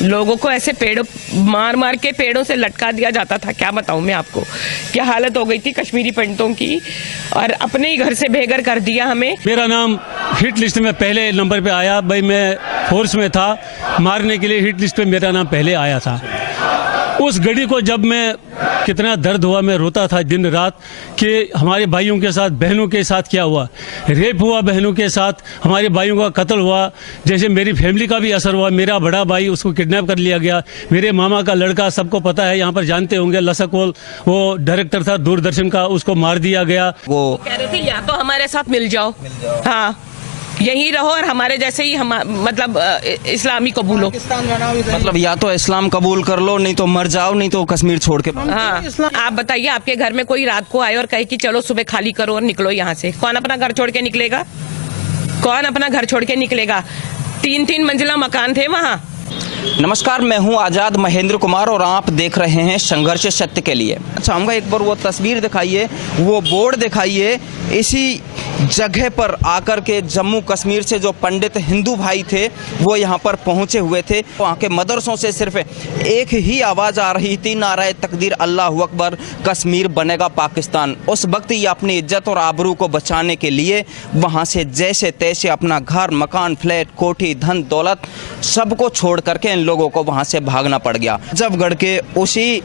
लोगों को ऐसे पेड़ों मार मार के पेड़ों से लटका दिया जाता था। क्या बताऊं मैं आपको, क्या हालत हो गई थी कश्मीरी पंडितों की, और अपने ही घर से बेघर कर दिया हमें। मेरा नाम हिट लिस्ट में पहले नंबर पे आया भाई, मैं फोर्स में था, मारने के लिए हिट लिस्ट पे मेरा नाम पहले आया था। उस घड़ी को जब मैं कितना दर्द हुआ, मैं रोता था दिन रात कि हमारे भाइयों के साथ, बहनों के साथ क्या हुआ, रेप हुआ बहनों के साथ, हमारे भाइयों का कत्ल हुआ, जैसे मेरी फैमिली का भी असर हुआ। मेरा बड़ा भाई उसको किडनैप कर लिया गया, मेरे मामा का लड़का, सबको पता है यहाँ पर, जानते होंगे, लसकोल, वो डायरेक्टर था दूरदर्शन का, उसको मार दिया गया। वो कह रहे थे या तो हमारे साथ मिल जाओ, हाँ यहीं रहो और हमारे जैसे ही हम मतलब इस्लामी कबूल हो, मतलब या तो इस्लाम कबूल कर लो, नहीं तो मर जाओ, नहीं तो कश्मीर छोड़ के। हाँ आप बताइए, आपके घर में कोई रात को आए और कहे कि चलो सुबह खाली करो और निकलो यहाँ से, कौन अपना घर छोड़ के निकलेगा? कौन अपना घर छोड़ के निकलेगा? 3-3 मंजिला मकान थे वहाँ। नमस्कार, मैं हूं आज़ाद महेंद्र कुमार और आप देख रहे हैं संघर्ष सत्य के लिए। अच्छा, हमको एक बार वो तस्वीर दिखाइए, वो बोर्ड दिखाइए। इसी जगह पर आकर के जम्मू कश्मीर से जो पंडित हिंदू भाई थे वो यहाँ पर पहुँचे हुए थे। वहाँ के मदरसों से सिर्फ एक ही आवाज़ आ रही थी, नाराए तकदीर, अल्लाह अकबर, कश्मीर बनेगा पाकिस्तान। उस वक्त ये अपनी इज्जत और आबरू को बचाने के लिए वहाँ से जैसे तैसे अपना घर, मकान, फ्लैट, कोठी, धन दौलत सबको छोड़ करके इन लोगों को वहाँ से भागना पड़ गया। जबगढ़ के उसी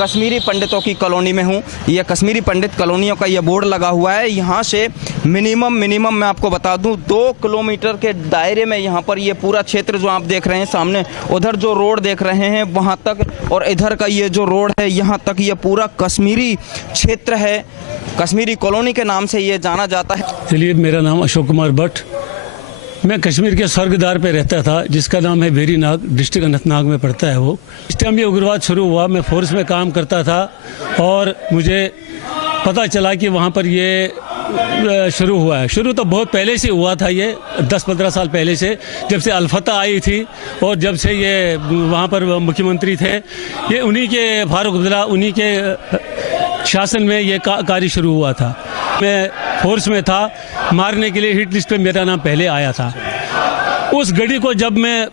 कश्मीरी पंडितों की कॉलोनी में हूँ। ये कश्मीरी पंडित कॉलोनियों का ये बोर्ड लगा हुआ है। यहाँ से मिनिमम मैं आपको बता दूं 2 किलोमीटर के दायरे में यहाँ पर ये पूरा क्षेत्र जो आप देख रहे हैं सामने, उधर जो रोड देख रहे हैं वहाँ तक, और इधर का ये जो रोड है यहाँ तक, ये पूरा कश्मीरी क्षेत्र है। कश्मीरी कॉलोनी के नाम से ये जाना जाता है। चलिए, मेरा नाम अशोक कुमार भट्ट, मैं कश्मीर के स्वर्गद्वार पे रहता था, जिसका नाम है वेरीनाग, डिस्ट्रिक्ट अनंतनाग में पड़ता है वो। इस टाइम ये उग्रवाद शुरू हुआ, मैं फोर्स में काम करता था और मुझे पता चला कि वहाँ पर ये शुरू हुआ है। शुरू तो बहुत पहले से हुआ था, ये 10-15 साल पहले से, जब से अलफता आई थी और जब से ये वहाँ पर मुख्यमंत्री थे, ये उन्हीं के, फारूक अब्दुल्ला, उन्हीं के शासन में ये कार्य शुरू हुआ था। मैं फोर्स में था, मारने के लिए हिट लिस्ट पे मेरा नाम पहले आया था। उस घड़ी को जब मैं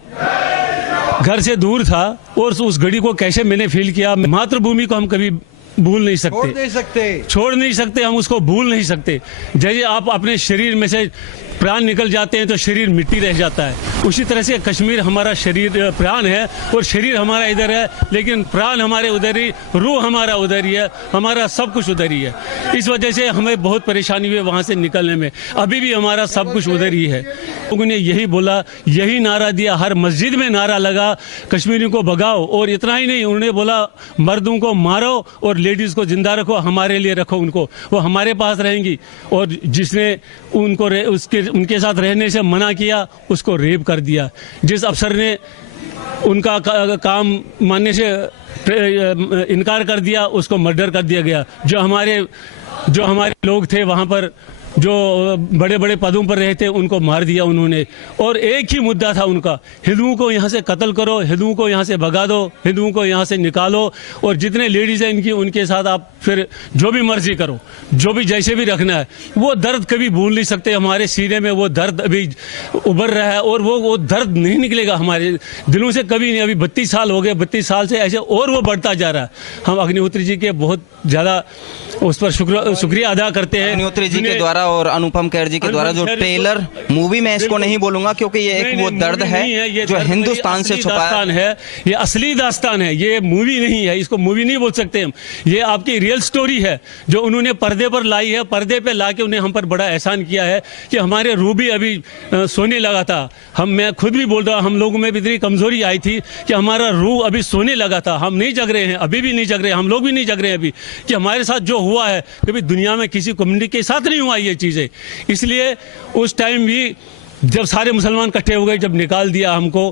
घर से दूर था और उस घड़ी को कैसे मैंने फील किया, मातृभूमि को हम कभी भूल नहीं सकते, छोड़ नहीं सकते, हम उसको भूल नहीं सकते। जैसे आप अपने शरीर में से प्राण निकल जाते हैं तो शरीर मिट्टी रह जाता है, उसी तरह से कश्मीर हमारा शरीर, प्राण है, और शरीर हमारा इधर है, लेकिन प्राण हमारे उधर ही, रूह हमारा उधर ही है, हमारा सब कुछ उधर ही है। इस वजह से हमें बहुत परेशानी हुई वहाँ से निकलने में। अभी भी हमारा सब कुछ उधर ही है। लोगों ने यही बोला, यही नारा दिया, हर मस्जिद में नारा लगा, कश्मीरियों को भगाओ। और इतना ही नहीं, उन्होंने बोला मर्दों को मारो और लेडीज़ को जिंदा रखो, हमारे लिए रखो उनको, वो हमारे पास रहेंगी। और जिसने उनको उनके साथ रहने से मना किया उसको रेप कर दिया। जिस अफसर ने उनका काम मानने से इनकार कर दिया उसको मर्डर कर दिया गया। जो हमारे लोग थे वहाँ पर, जो बड़े बड़े पदों पर रहे थे, उनको मार दिया उन्होंने। और एक ही मुद्दा था उनका, हिंदुओं को यहाँ से कत्ल करो, हिंदुओं को यहाँ से भगा दो, हिंदुओं को यहाँ से निकालो, और जितने लेडीज़ हैं इनकी, उनके साथ आप फिर जो भी मर्जी करो, जो भी जैसे भी रखना है। वो दर्द कभी भूल नहीं सकते। हमारे सीने में वो दर्द अभी उभर रहा है और वो दर्द नहीं निकलेगा हमारे दिलों से कभी नहीं। अभी 32 साल हो गए, 32 साल से ऐसे और वो बढ़ता जा रहा है। हम अग्निहोत्री जी के बहुत ज़्यादा उस पर शुक्रिया अदा करते हैं, अग्निहोत्री जी के द्वारा और अनुपम खेर जी के द्वारा जो ट्रेलर मूवी, मैं इसको नहीं बोलूंगा क्योंकि ये एक वो दर्द है जो हिंदुस्तान से छुपा है। ये असली दास्तान है, ये मूवी नहीं है, इसको मूवी नहीं बोल सकते हम। ये आपकी रियल स्टोरी है जो उन्होंने पर्दे पर लाई है। पर्दे पे ला के उन्हें हम पर बड़ा एहसान किया है कि हमारे रूह भी अभी सोने लगा था। मैं खुद भी बोल रहा हूँ, हम लोगों में भी इतनी कमजोरी आई थी कि हमारा रूह अभी सोने लगा था। हम नहीं जग रहे हैं, अभी भी नहीं जग रहे, हम लोग भी नहीं जग रहे हैं अभी, कि हमारे साथ जो हुआ है कभी दुनिया में किसी कम्युनिटी के साथ नहीं हुआ ये चीज़ें। इसलिए उस टाइम भी जब सारे मुसलमान इकट्ठे हो गए, जब निकाल दिया हमको,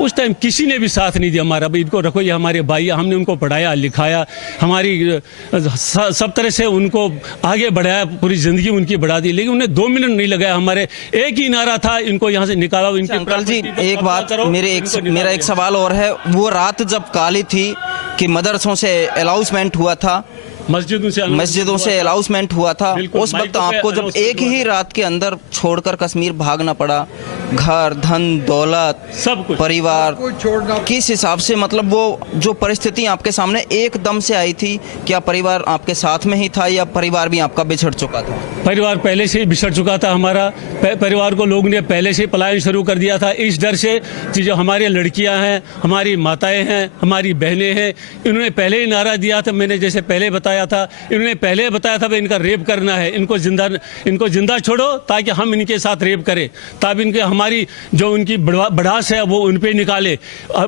उस टाइम किसी ने भी साथ नहीं दिया हमारा। भाई इनको रखो, ये हमारे भाई, हमने उनको पढ़ाया लिखाया, हमारी सब तरह से उनको आगे बढ़ाया, पूरी ज़िंदगी उनकी बढ़ा दी, लेकिन उन्हें 2 मिनट नहीं लगाया। हमारे एक ही नारा था, इनको यहाँ से निकालो। इनके अंकल जी, एक बात, मेरा एक सवाल और है। वो रात जब काली थी कि मदरसों से अनाउंसमेंट हुआ था मस्जिदों से अलाउंसमेंट हुआ था। उस वक्त आपको जब एक ही रात के अंदर छोड़कर कश्मीर भागना पड़ा, घर, धन, दौलत, सब कुछ, परिवार, किस हिसाब से, मतलब वो जो परिस्थिति आपके सामने एकदम से आई थी, क्या परिवार आपके साथ में ही था या परिवार भी आपका बिछड़ चुका था? परिवार पहले से ही बिछड़ चुका था हमारा। परिवार को लोगों ने पहले से पलायन शुरू कर दिया था, इस डर से कि जो हमारी लड़कियां हैं, हमारी माताएं हैं, हमारी बहनें हैं, इन्होंने पहले ही नारा दिया था। मैंने जैसे पहले बताया था, इन्होंने पहले बताया था भाई इनका रेप करना है, इनको जिंदा छोड़ो ताकि हम इनके साथ रेप करें, ताकि इनके हमारी जो उनकी बढ़ास है वो उन पे निकाले,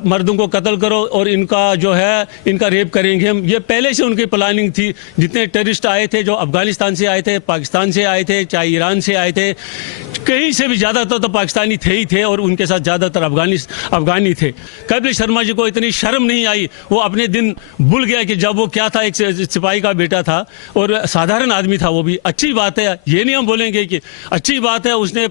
मर्दों को कत्ल करो और इनका जो है इनका रेप करेंगे हम। ये पहले से उनकी प्लानिंग थी। जितने टेररिस्ट आए थे, जो अफगानिस्तान से आए थे, पाकिस्तान से आए थे, चाहे ईरान से आए थे, कहीं से भी ज़्यादातर तो पाकिस्तानी थे ही थे और उनके साथ ज़्यादातर अफगानी थे। कपिल शर्मा जी को इतनी शर्म नहीं आई, वो अपने दिन भूल गया कि जब वो क्या था, एक सिपाही का बेटा था और साधारण आदमी था। वो भी अच्छी बात है, ये नहीं हम बोलेंगे कि अच्छी बात है, उसने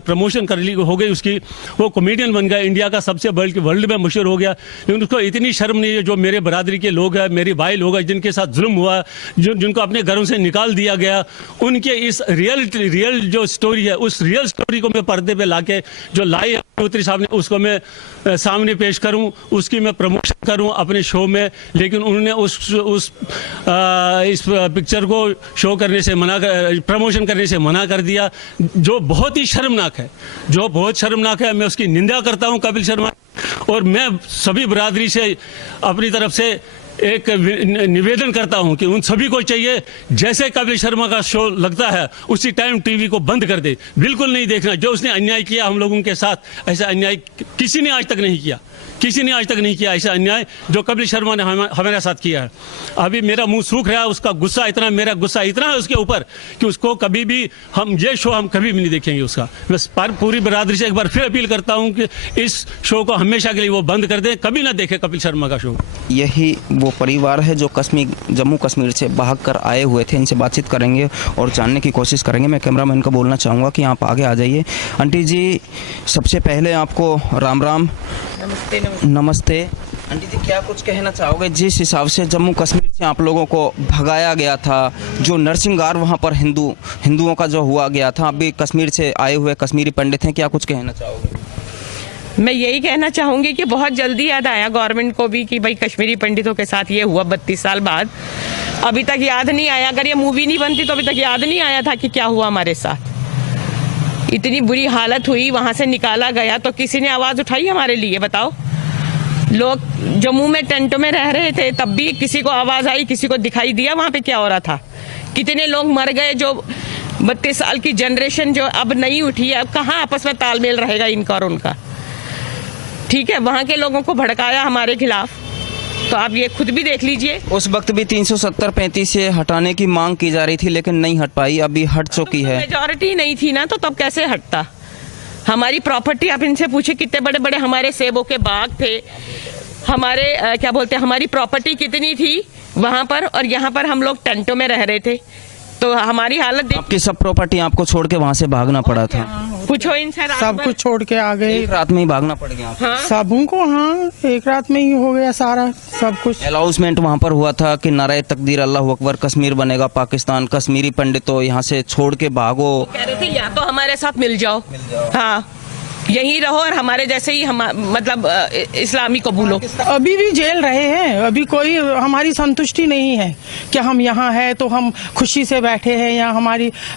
प्रमोशन कर ली, हो गई उसकी, वो कॉमेडियन बन गया, इंडिया का सबसे वर्ल्ड में मशहूर हो गया। लेकिन उसको इतनी शर्म नहीं है, जो मेरे बरादरी के लोग हैं, मेरे भाई लोग हैं, जिनके साथ जुल्म हुआ, जिनको अपने घरों से निकाल दिया गया, उनके इस रियल जो स्टोरी है, उस रियल स्टोरी को मैं पर्दे पे लाके जो लाई है मंत्री साहब ने, उसको मैं सामने पेश करूं, उसकी मैं प्रमोशन करूं अपने शो में। लेकिन उन्होंने इस पिक्चर को शो करने से प्रमोशन करने से मना कर दिया, जो बहुत ही शर्मनाक है, जो बहुत शर्मनाक है। मैं उसकी निंदा करता हूं कपिल शर्मा, और मैं सभी बरादरी से अपनी तरफ से एक निवेदन करता हूं कि उन सभी को चाहिए, जैसे कपिल शर्मा का शो लगता है उसी टाइम टीवी को बंद कर दे, बिल्कुल नहीं देखना। जो उसने अन्याय किया हम लोगों के साथ, ऐसा अन्याय किसी ने आज तक नहीं किया, किसी ने आज तक नहीं किया ऐसा अन्याय जो कपिल शर्मा ने हमारे साथ किया है। अभी मेरा मुंह सूख रहा है, उसका गुस्सा इतना, मेरा गुस्सा इतना है उसके ऊपर कि उसको कभी भी हम कभी भी नहीं देखेंगे उसका। मैं पूरी बरादरी से एक बार फिर अपील करता हूं कि इस शो को हमेशा के लिए वो बंद कर दें, कभी ना देखे कपिल शर्मा का शो। यही वो परिवार है जो जम्मू कश्मीर से भाग कर आए हुए थे। इनसे बातचीत करेंगे और जानने की कोशिश करेंगे। मैं कैमरामैन को बोलना चाहूँगा कि आप आगे आ जाइए। आंटी जी, सबसे पहले आपको राम राम। नमस्ते आंटी जी, क्या कुछ कहना चाहोगे जिस हिसाब से जम्मू कश्मीर से आप लोगों को भगाया गया था, जो नरसिंगार वहाँ पर हिंदुओं का जो हुआ गया था, अभी कश्मीर से आए हुए कश्मीरी पंडित हैं, क्या कुछ कहना चाहोगे? मैं यही कहना चाहूंगी कि बहुत जल्दी याद आया गवर्नमेंट को भी कि भाई कश्मीरी पंडितों के साथ ये हुआ 32 साल बाद। अभी तक याद नहीं आया, अगर ये मूवी नहीं बनती तो अभी तक याद नहीं आया था कि क्या हुआ हमारे साथ। इतनी बुरी हालत हुई, वहां से निकाला गया तो किसी ने आवाज उठाई हमारे लिए? बताओ। लोग जम्मू में टेंटों में रह रहे थे, तब भी किसी को आवाज आई, किसी को दिखाई दिया वहां पे क्या हो रहा था? कितने लोग मर गए, जो 32 साल की जनरेशन जो अब नहीं उठी है, अब कहाँ आपस में तालमेल रहेगा इनका और उनका? ठीक है, वहां के लोगों को भड़काया हमारे खिलाफ, तो आप ये खुद भी देख लीजिए। उस वक्त भी 370-35 से हटाने की मांग की जा रही थी, लेकिन नहीं हट पाई, अभी हट चुकी है। मेजॉरिटी नहीं थी ना, तो तब कैसे हटता? हमारी प्रॉपर्टी आप इनसे पूछे, कितने बड़े बड़े हमारे सेबों के बाग थे, हमारे क्या बोलते हैं, हमारी प्रॉपर्टी कितनी थी वहां पर, और यहाँ पर हम लोग टेंटों में रह रहे थे, तो हमारी हालत आपकी सब प्रॉपर्टी आपको छोड़ के वहाँ से भागना पड़ा था? पूछो इनसे। सब कुछ छोड़ के आ गए, एक रात में ही भागना पड़ गया? हाँ? सबों को, हाँ, एक रात में ही हो गया सारा सब कुछ। अनाउंसमेंट वहाँ पर हुआ था कि नारे तकदीर अल्लाह अकबर, कश्मीर बनेगा पाकिस्तान, कश्मीरी पंडितों यहाँ से छोड़ के भागो। कह रहे थे या तो हमारे साथ मिल जाओ, हाँ यहीं रहो और हमारे जैसे ही मतलब इस्लामी कबूलो। अभी भी जेल रहे हैं, अभी कोई हमारी संतुष्टि नहीं है कि हम यहाँ है तो हम खुशी से बैठे हैं, या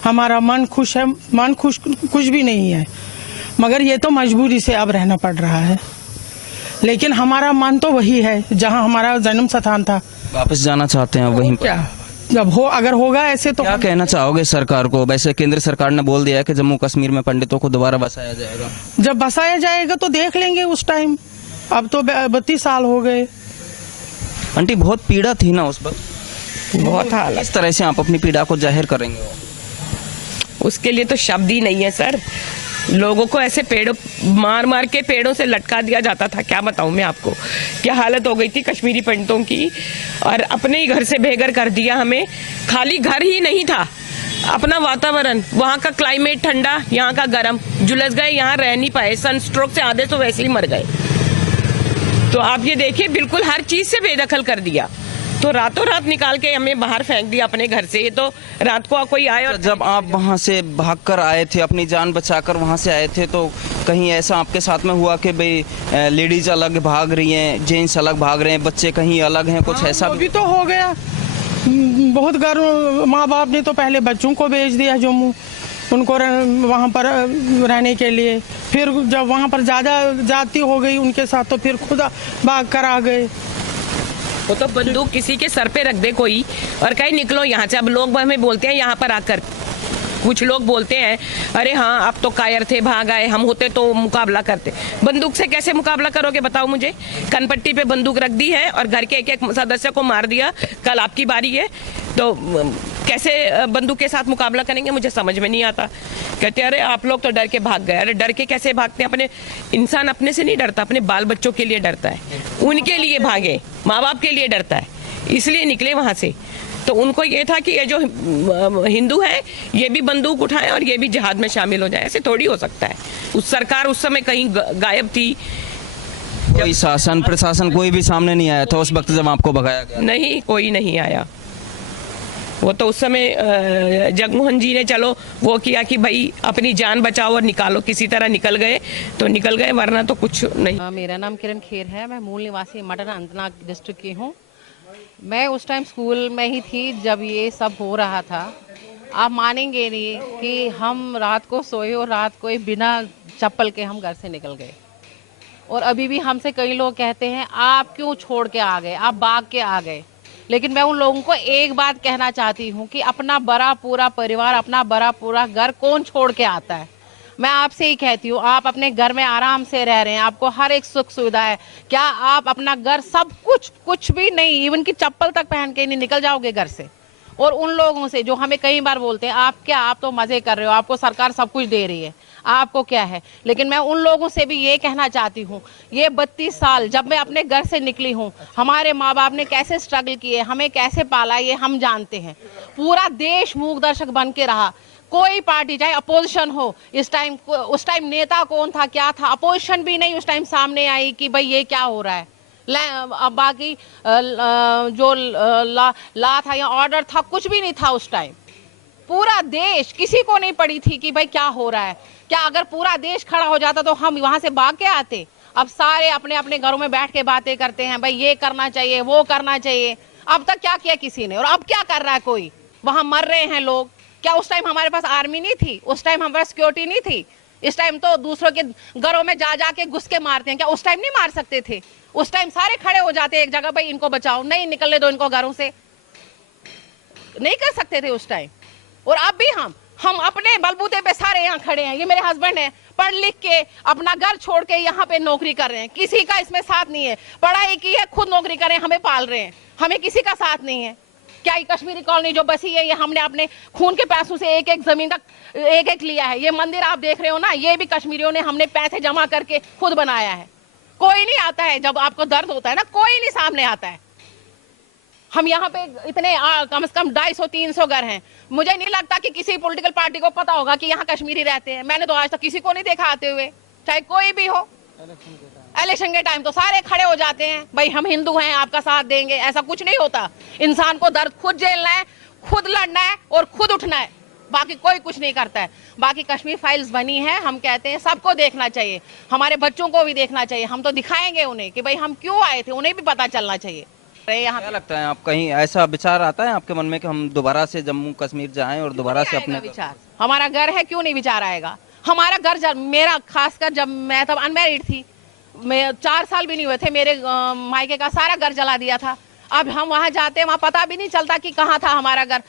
हमारा मन खुश है, मन खुश कुछ भी नहीं है, मगर ये तो मजबूरी से अब रहना पड़ रहा है। लेकिन हमारा मन तो वही है जहाँ हमारा जन्म स्थान था। वापस जाना चाहते हैं वहीं पर? क्या जब अगर होगा ऐसे तो क्या कहना चाहोगे सरकार को? वैसे केंद्र सरकार ने बोल दिया है कि जम्मू कश्मीर में पंडितों को दोबारा बसाया जाएगा। जब बसाया जाएगा तो देख लेंगे उस टाइम, अब तो 32 साल हो गए। आंटी, बहुत पीड़ा थी ना उस वक्त? बहुत हालत। किस तरह से आप अपनी पीड़ा को जाहिर करेंगे? उसके लिए तो शब्द ही नहीं है सर। लोगों को ऐसे पेड़ों मार के पेड़ों से लटका दिया जाता था, क्या बताऊं मैं आपको, क्या हालत हो गई थी कश्मीरी पंडितों की। और अपने ही घर से बेघर कर दिया हमें। खाली घर ही नहीं था, अपना वातावरण, वहाँ का क्लाइमेट ठंडा, यहाँ का गर्म, झुलस गए, यहाँ रह नहीं पाए, सनस्ट्रोक से आधे तो वैसे ही मर गए। तो आप ये देखिए, बिल्कुल हर चीज से बेदखल कर दिया। तो रातों रात निकाल के हमें बाहर फेंक दिया अपने घर से। ये तो रात को कोई आए और जब आप वहाँ से भागकर आए थे, अपनी जान बचाकर वहाँ से आए थे, तो कहीं ऐसा आपके साथ में हुआ कि भाई लेडीज अलग भाग रही हैं, जेंट्स अलग भाग रहे हैं, बच्चे कहीं अलग हैं, कुछ ऐसा वो भी तो हो गया। बहुत घर माँ बाप ने तो पहले बच्चों को भेज दिया जम्मू, उनको वहाँ पर रहने के लिए। फिर जब वहाँ पर ज़्यादा जाती हो गई उनके साथ तो फिर खुद भाग कर आ गए। वो तो बंदूक किसी के सर पे रख दे कोई और कहीं निकलो यहाँ से। अब लोग हमें बोलते हैं यहाँ पर आकर, कुछ लोग बोलते हैं अरे हाँ आप तो कायर थे, भाग आए, हम होते तो मुकाबला करते। बंदूक से कैसे मुकाबला करोगे बताओ मुझे? कनपट्टी पे बंदूक रख दी है और घर के एक एक सदस्य को मार दिया। कल आपकी बारी है तो कैसे बंदूक के साथ मुकाबला करेंगे? मुझे समझ में नहीं आता। कहते अरे आप लोग तो डर के भाग गए। अरे डर के कैसे भागते हैं? अपने इंसान अपने से नहीं डरता, अपने बाल बच्चों के लिए डरता है, उनके लिए भागे, माँ बाप के लिए डरता है, इसलिए निकले वहाँ से। तो उनको ये था कि ये जो हिंदू है ये भी बंदूक उठाएं और ये भी जिहाद में शामिल हो जाए। ऐसे थोड़ी हो सकता है। उस सरकार उस समय कहीं गायब थी। कोई शासन प्रशासन कोई भी सामने नहीं आया था उस वक्त जब आपको भगाया गया? नहीं, कोई नहीं आया। वो तो उस समय जगमोहन जी ने चलो वो किया कि भाई अपनी जान बचाओ और निकालो, किसी तरह निकल गए तो निकल गए, वरना तो कुछ नहीं। मेरा नाम किरण खेर है। मैं मूल निवासी मटन अनंतनाग डिस्ट्रिक्ट की हूँ। मैं उस टाइम स्कूल में ही थी जब ये सब हो रहा था। आप मानेंगे नहीं कि हम रात को सोए और रात को बिना चप्पल के हम घर से निकल गए। और अभी भी हमसे कई लोग कहते हैं आप क्यों छोड़ के आ गए, आप भाग के आ गए। लेकिन मैं उन लोगों को एक बात कहना चाहती हूँ कि अपना बड़ा पूरा परिवार, अपना बड़ा पूरा घर कौन छोड़ के आता है? मैं आपसे ही कहती हूँ, आप अपने घर में आराम से रह रहे हैं, आपको हर एक सुख सुविधा है। क्या आप अपना घर सब कुछ भी नहीं, इवन की चप्पल तक पहन के नहीं निकल जाओगे घर से? और उन लोगों से जो हमें कई बार बोलते हैं आप तो मजे कर रहे हो, आपको सरकार सब कुछ दे रही है, आपको क्या है? लेकिन मैं उन लोगों से भी ये कहना चाहती हूँ, ये 32 साल जब मैं अपने घर से निकली हूँ, हमारे माँ बाप ने कैसे स्ट्रगल किए, हमें कैसे पाला, ये हम जानते हैं। पूरा देश मूक दर्शक बन के रहा। कोई पार्टी चाहे अपोजिशन हो, उस टाइम नेता कौन था, क्या था? अपोजिशन भी नहीं उस टाइम सामने आई कि भाई ये क्या हो रहा है। अब बाकी जो ला था या ऑर्डर था, कुछ भी नहीं था उस टाइम। पूरा देश, किसी को नहीं पड़ी थी कि भाई क्या हो रहा है। क्या अगर पूरा देश खड़ा हो जाता तो हम वहां से भाग के आते? अब सारे अपने अपने घरों में बैठ के बातें करते हैं, भाई ये करना चाहिए, वो करना चाहिए। अब तक क्या किया किसी ने, और अब क्या कर रहा है कोई? वहां मर रहे हैं लोग। क्या उस टाइम हमारे पास आर्मी नहीं थी? उस टाइम हमारे पास सिक्योरिटी नहीं थी? इस टाइम तो दूसरों के घरों में जा के घुस के मारते हैं। क्या उस टाइम नहीं मार सकते थे? उस टाइम सारे खड़े हो जाते एक जगह, भाई इनको बचाओ, नहीं निकलने दो इनको घरों से। नहीं कर सकते थे उस टाइम। और अब भी हम अपने बलबूते पे सारे यहाँ खड़े हैं। ये मेरे हस्बैंड हैं, पढ़ लिख के अपना घर छोड़ के यहाँ पे नौकरी कर रहे हैं। किसी का इसमें साथ नहीं है। पढ़ाई की है, खुद नौकरी कर रहे हैं, हमें पाल रहे हैं, हमें किसी का साथ नहीं है। क्या ये कश्मीरी कॉलोनी जो बसी है, ये हमने अपने खून के पैसों से एक एक जमीन का एक लिया है। ये मंदिर आप देख रहे हो ना, ये भी कश्मीरियों ने हमने पैसे जमा करके खुद बनाया है। कोई नहीं आता है जब आपको दर्द होता है ना, कोई नहीं सामने आता है। हम यहाँ पे इतने कम से कम 250-300 घर हैं। मुझे नहीं लगता कि किसी पॉलिटिकल पार्टी को पता होगा कि यहाँ कश्मीरी रहते हैं। मैंने तो आज तक किसी को नहीं देखा आते हुए, चाहे कोई भी हो। इलेक्शन के टाइम तो सारे खड़े हो जाते हैं, भाई हम हिंदू हैं, आपका साथ देंगे। ऐसा कुछ नहीं होता। इंसान को दर्द खुद झेलना है, खुद लड़ना है और खुद उठना है, बाकी कोई कुछ नहीं करता है। बाकी कश्मीर फाइल्स बनी है, हम कहते हैं सबको देखना चाहिए, हमारे बच्चों को भी देखना चाहिए। हम तो दिखाएंगे उन्हें कि भाई हम क्यों आए थे, उन्हें भी पता चलना चाहिए। यहाँ क्या लगता है आप, कहीं ऐसा विचार आता है आपके मन में कि हम दोबारा से जम्मू कश्मीर जाएं और दोबारा से अपने विचार? हमारा घर है, क्यों नहीं विचार आएगा? हमारा घर, मेरा खासकर जब मैं तब अनमैरिड थी, मैं 4 साल भी नहीं हुए थे, मेरे मायके का सारा घर जला दिया था। अब हम वहाँ जाते हैं, वहाँ पता भी नहीं चलता कि कहाँ था हमारा घर।